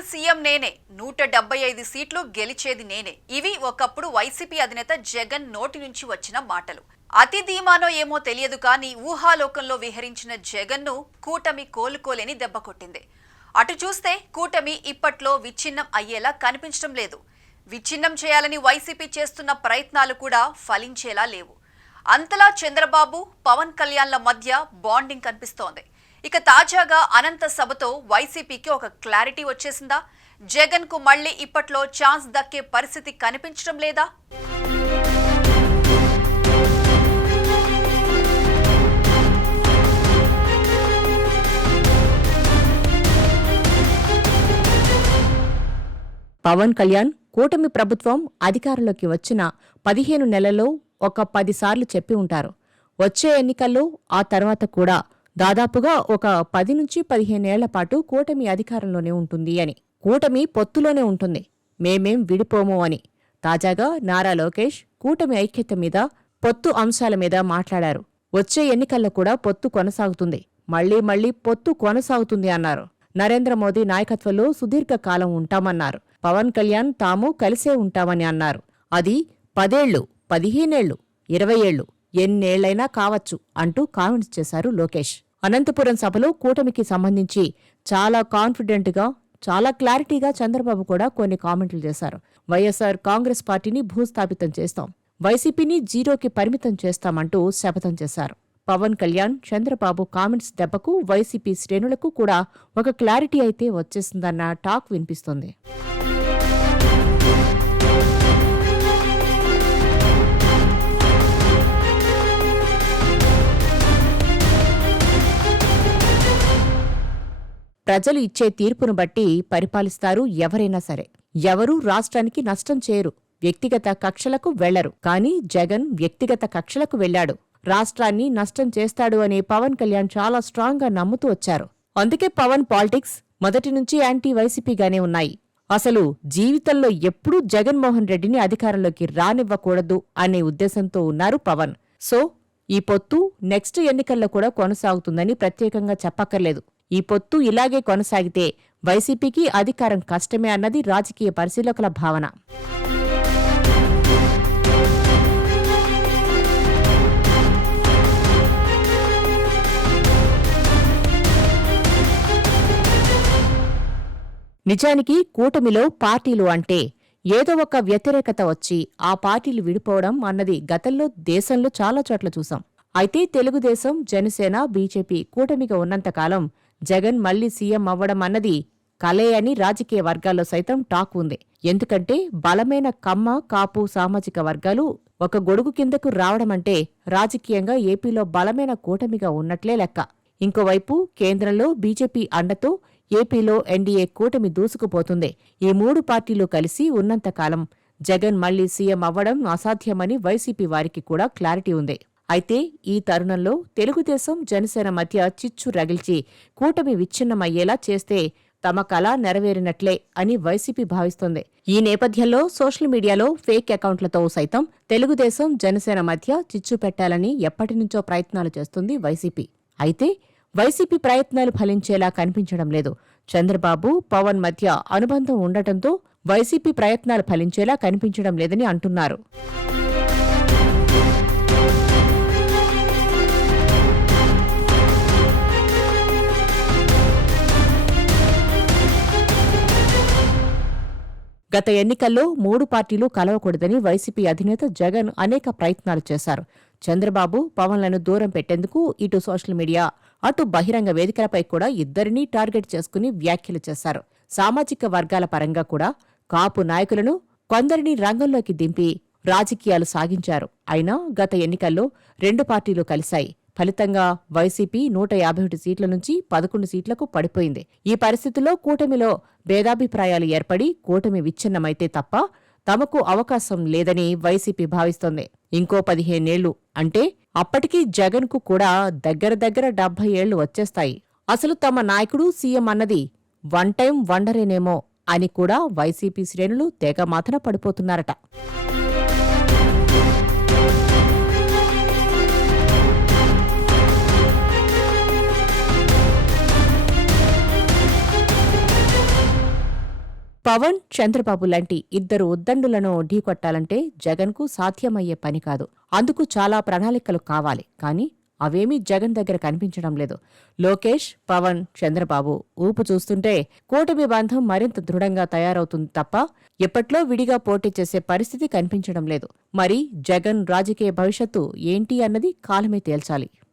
ఇప్పుడు సీఎం నేనే, 175 సీట్లు గెలిచేది నేనే. ఇవి ఒకప్పుడు వైసీపీ అధినేత జగన్ నోటి నుంచి వచ్చిన మాటలు. అతి ధీమానో ఏమో తెలియదు కానీ ఊహాలోకంలో విహరించిన జగన్ను కూటమి కోలుకోలేని దెబ్బ కొట్టింది. అటు చూస్తే కూటమి ఇప్పట్లో విచ్ఛిన్నం అయ్యేలా కనిపించడం లేదు. విచ్ఛిన్నం చేయాలని వైసీపీ చేస్తున్న ప్రయత్నాలు కూడా ఫలించేలా లేవు. అంతలా చంద్రబాబు, పవన్ కళ్యాణ్ల మధ్య బాండింగ్ కనిపిస్తోంది. ఇక తాజాగా అనంత సభతో వైసీపీకి ఒక క్లారిటీ వచ్చేసిందా? జగన్ కు మళ్లీ ఇప్పట్లో ఛాన్స్ దక్కే పరిస్థితి కనిపించడం లేదా? పవన్ కళ్యాణ్ కూటమి ప్రభుత్వం అధికారంలోకి వచ్చిన 15 నెలల్లో ఒక 10 సార్లు చెప్పి ఉంటారు. వచ్చే ఎన్నికల్లో ఆ తర్వాత కూడా దాదాపుగా ఒక 10 నుంచి 15 ఏళ్ల పాటు కూటమి అధికారంలోనే ఉంటుంది అని, కూటమి పొత్తులోనే ఉంటుంది, మేమేం విడిపోము అని. తాజాగా నారా లోకేష్ కూటమి ఐక్యత మీద, పొత్తు అంశాల మీద మాట్లాడారు. వచ్చే ఎన్నికల్లో కూడా పొత్తు కొనసాగుతుంది, మళ్లీ పొత్తు కొనసాగుతుంది అన్నారు. నరేంద్ర మోదీ నాయకత్వంలో సుదీర్ఘకాలం ఉంటామన్నారు. పవన్ కళ్యాణ్ తాము కలిసే ఉంటామని అన్నారు. అది 10 ఏళ్లు, 15 ఏళ్లు, 20 ఏళ్లు, ఎన్నేళ్లైనా కావచ్చు అంటూ కామెంట్స్ చేశారు లోకేష్. అనంతపురం సభలో కూటమికి సంబంధించి చాలా కాన్ఫిడెంట్గా, చాలా క్లారిటీగా చంద్రబాబు కూడా కొన్ని కామెంట్లు చేశారు. వైఎస్సార్ కాంగ్రెస్ పార్టీని భూస్థాపితం చేస్తాం, వైసీపీని జీరోకి పరిమితం చేస్తామంటూ శపథం చేశారు. పవన్ కళ్యాణ్, చంద్రబాబు కామెంట్స్ దెబ్బకు వైసీపీ శ్రేణులకు కూడా ఒక క్లారిటీ అయితే వచ్చేసిందన్న టాక్ వినిపిస్తోంది. ప్రజలు ఇచ్చే తీర్పును బట్టి పరిపాలిస్తారు ఎవరైనా సరే. ఎవరూ రాష్ట్రానికి నష్టం చేయరు, వ్యక్తిగత కక్షలకు వెళ్లరు. కానీ జగన్ వ్యక్తిగత కక్షలకు వెళ్లాడు, రాష్ట్రాన్ని నష్టం చేస్తాడు అని పవన్ కళ్యాణ్ చాలా స్ట్రాంగ్ గా నమ్ముతూ వచ్చారు. అందుకే పవన్ పాలిటిక్స్ మొదటి నుంచి యాంటీ వైసీపీగానే ఉన్నాయి. అసలు జీవితంలో ఎప్పుడూ జగన్మోహన్ రెడ్డిని అధికారంలోకి రానివ్వకూడదు అనే ఉద్దేశంతో ఉన్నారు పవన్. సో ఈ పొత్తు నెక్స్ట్ ఎన్నికల్లో కూడా కొనసాగుతుందని ప్రత్యేకంగా చెప్పక్కర్లేదు. ఈ పొత్తు ఇలాగే కొనసాగితే వైసీపీకి అధికారం కష్టమే అన్నది రాజకీయ పరిశీలకుల భావన. నిజానికి కూటమిలో పార్టీలు అంటే ఏదో ఒక వ్యతిరేకత వచ్చి ఆ పార్టీలు విడిపోవడం అన్నది గతంలో దేశంలో చాలా చోట్ల చూసాం. అయితే తెలుగుదేశం, జనసేన, బీజేపీ కూటమిగా ఉన్నంతకాలం జగన్ మళ్లీ సీఎం అవ్వడం అన్నది కలే అని రాజకీయ వర్గాల్లో సైతం టాక్ ఉంది. ఎందుకంటే బలమైన కమ్మ, కాపు సామాజిక వర్గాలు ఒక గొడుగు కిందకు రావడమంటే రాజకీయంగా ఏపీలో బలమైన కూటమిగా ఉన్నట్లే లెక్క. ఇంకోవైపు కేంద్రంలో బీజేపీ అండతో ఏపీలో ఎన్డీఏ కూటమి దూసుకుపోతుంది. ఈ 3 పార్టీలు కలిసి ఉన్నంతకాలం జగన్ మళ్లీ సీఎం అవ్వడం అసాధ్యమని వైసీపీ వారికి కూడా క్లారిటీ ఉంది. అయితే ఈ తరుణంలో తెలుగుదేశం, జనసేన మధ్య చిచ్చు రగిల్చి కూటమి విచ్ఛిన్నమయ్యేలా చేస్తే తమ కల నెరవేరినట్లే అని వైసీపీ భావిస్తోంది. ఈ నేపథ్యంలో సోషల్ మీడియాలో ఫేక్ అకౌంట్లతో సైతం తెలుగుదేశం, జనసేన మధ్య చిచ్చు పెట్టాలని ఎప్పటినుంచో ప్రయత్నాలు చేస్తుంది వైసీపీ. అయితే వైసీపీ ప్రయత్నాలు ఫలించేలా కనిపించడం లేదు. చంద్రబాబు, పవన్ మధ్య అనుబంధం ఉండటంతో వైసీపీ ప్రయత్నాలు ఫలించేలా కనిపించడం లేదని అంటున్నారు. గత ఎన్నికల్లో 3 పార్టీలు కలవకూడదని వైసీపీ అధినేత జగన్ అనేక ప్రయత్నాలు చేశారు. చంద్రబాబు, పవన్లను దూరం పెట్టేందుకు ఇటు సోషల్ మీడియా, అటు బహిరంగ వేదికలపై కూడా ఇద్దరినీ టార్గెట్ చేసుకుని వ్యాఖ్యలు చేశారు. సామాజిక వర్గాల పరంగా కూడా కాపు నాయకులను కొందరిని రంగంలోకి దింపి రాజకీయాలు సాగించారు. అయినా గత ఎన్నికల్లో 2 పార్టీలు కలిశాయి. ఫలితంగా వైసీపీ 151 సీట్ల నుంచి 11 సీట్లకు పడిపోయింది. ఈ పరిస్థితుల్లో కూటమిలో భేదాభిప్రాయాలు ఏర్పడి కూటమి విచ్ఛిన్నమైతే తప్ప తమకు అవకాశం లేదని వైసీపీ భావిస్తోంది. ఇంకో 15 ఏళ్లు అంటే అప్పటికీ జగన్కు కూడా దగ్గర 70 ఏళ్లు వచ్చేస్తాయి. అసలు తమ నాయకుడు సీఎం అన్నది వన్ టైం వండరేనేమో అని కూడా వైసీపీ శ్రేణులు తెగ మాతన పడిపోతున్నారట. పవన్, చంద్రబాబు లాంటి ఇద్దరు ఉద్దండులను ఢీకొట్టాలంటే జగన్కు సాధ్యమయ్యే పని కాదు. అందుకు చాలా ప్రణాళికలు కావాలి. కానీ అవేమీ జగన్ దగ్గర కనిపించడం లేదు. లోకేష్, పవన్, చంద్రబాబు ఊపు చూస్తుంటే కూటమి బంధం మరింత దృఢంగా తయారవుతుంది తప్ప ఎప్పట్లో విడిగా పోటీ చేసే పరిస్థితి కనిపించడం లేదు. మరి జగన్ రాజకీయ భవిష్యత్తు ఏంటి అన్నది కాలమే తేల్చాలి.